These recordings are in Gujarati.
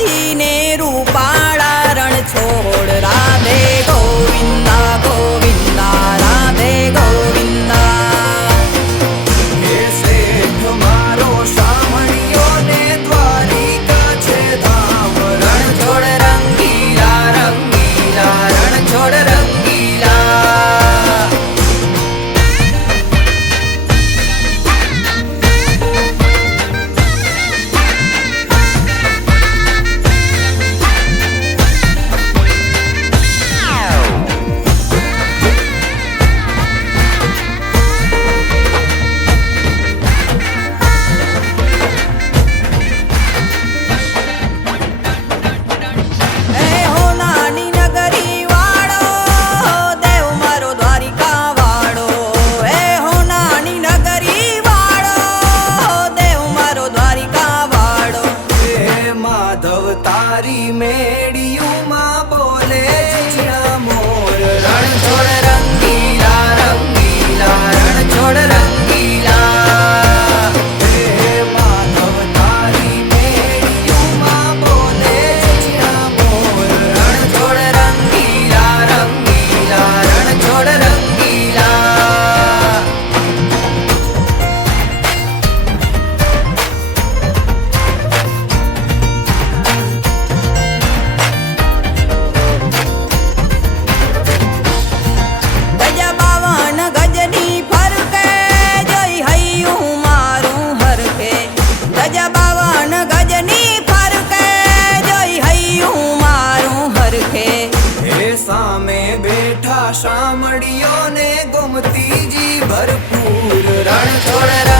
দিনে સામે બેઠા શામળિયો ને ગોમતીજી ભરપૂર રણ છોડ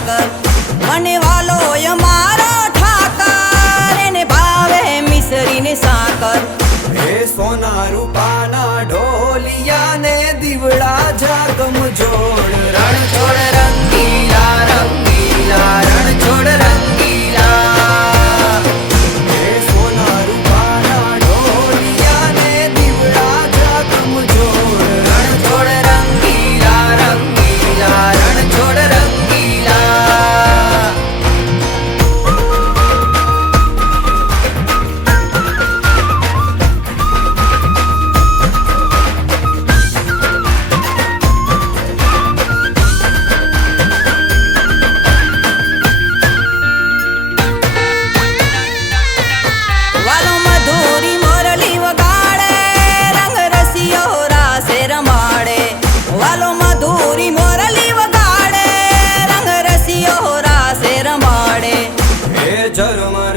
ઠાકર. અને વાલો અમારો ઠાકર. એને ભાવે મિસરીને સાકર. હે સોના રૂપાના ઢોલિયા ને દીવડા જાગમ જોડ. રણ ঝরমা